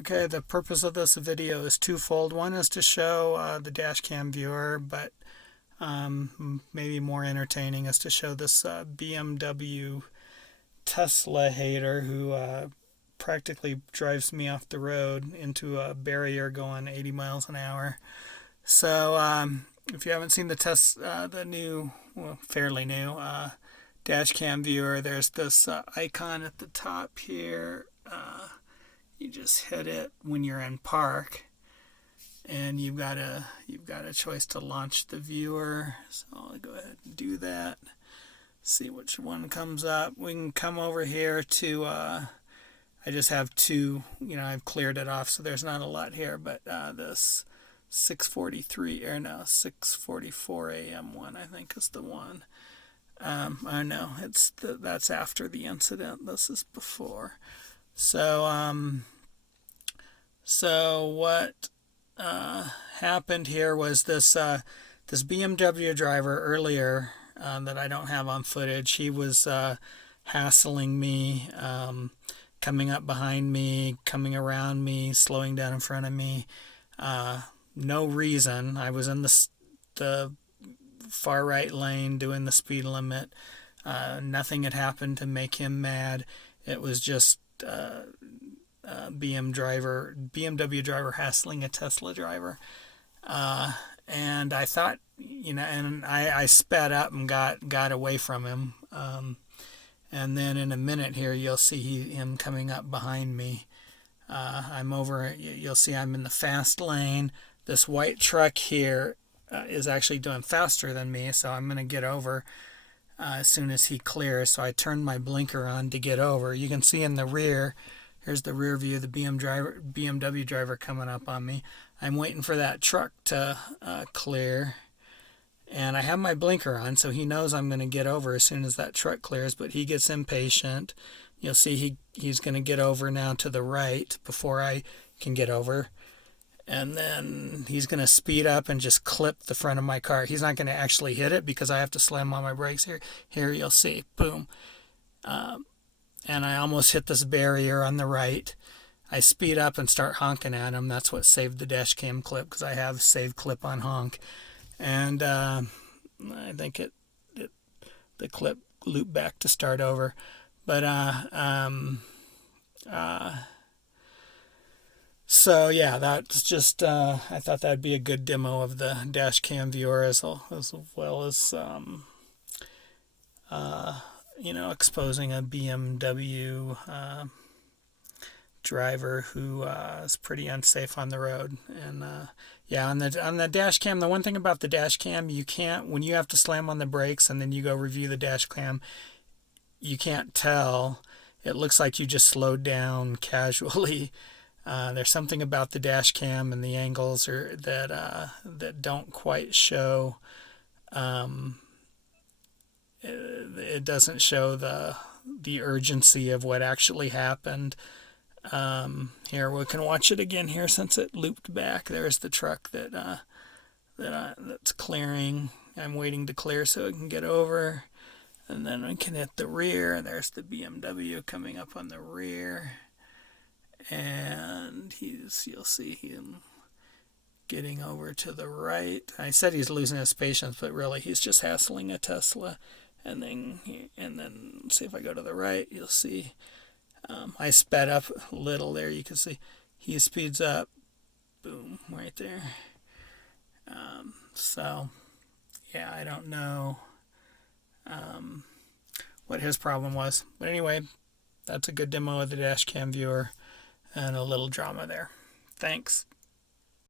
Okay, the purpose of this video is twofold. One is to show the dash cam viewer, but maybe more entertaining is to show this BMW Tesla hater who practically drives me off the road into a barrier going 80 miles an hour. So if you haven't seen the new, well, fairly new dash cam viewer, there's this icon at the top here. You just hit it when you're in park, and you've got a choice to launch the viewer. So I'll go ahead and do that. See which one comes up. We can come over here to I just have two, I've cleared it off, so there's not a lot here, but this 6:44 a.m. one, I think, is the one. I know that's after the incident. This is before. So what happened here was this BMW driver earlier that I don't have on footage. He was hassling me, coming up behind me, coming around me, slowing down in front of me. No reason. I was in the far right lane doing the speed limit. Nothing had happened to make him mad. It was just BMW driver hassling a Tesla driver. And I thought, and I sped up and got away from him. And then in a minute here, you'll see him coming up behind me. You'll see I'm in the fast lane. This white truck here is actually doing faster than me, so I'm going to get over as soon as he clears. So I turned my blinker on to get over. You can see in the rear, here's the rear view of the BMW driver coming up on me. I'm waiting for that truck to clear, and I have my blinker on, so he knows I'm going to get over as soon as that truck clears, but he gets impatient. You'll see he's going to get over now to the right before I can get over. And then he's going to speed up and just clip the front of my car. He's not going to actually hit it because I have to slam on my brakes here. Here you'll see, boom. And I almost hit this barrier on the right. I speed up and start honking at him. That's what saved the dash cam clip, because I have saved clip on honk. And I think the clip looped back to start over. But so yeah, that's just I thought that'd be a good demo of the dash cam viewer as well as exposing a BMW driver who is pretty unsafe on the road. And on the dash cam, the one thing about the dash cam, you can't, when you have to slam on the brakes and then you go review the dash cam, you can't tell. It looks like you just slowed down casually. There's something about the dash cam and the angles that don't quite show. It doesn't show the urgency of what actually happened. Here we can watch it again here since it looped back. There's the truck that's clearing. I'm waiting to clear so it can get over, and then we can hit the rear. There's the BMW coming up on the rear. And you'll see him getting over to the right. I said he's losing his patience, but really he's just hassling a Tesla. And then see if I go to the right, you'll see I sped up a little there. You can see he speeds up, boom, right there. So yeah, I don't know what his problem was, but anyway, that's a good demo of the dash cam viewer. And a little drama there. Thanks.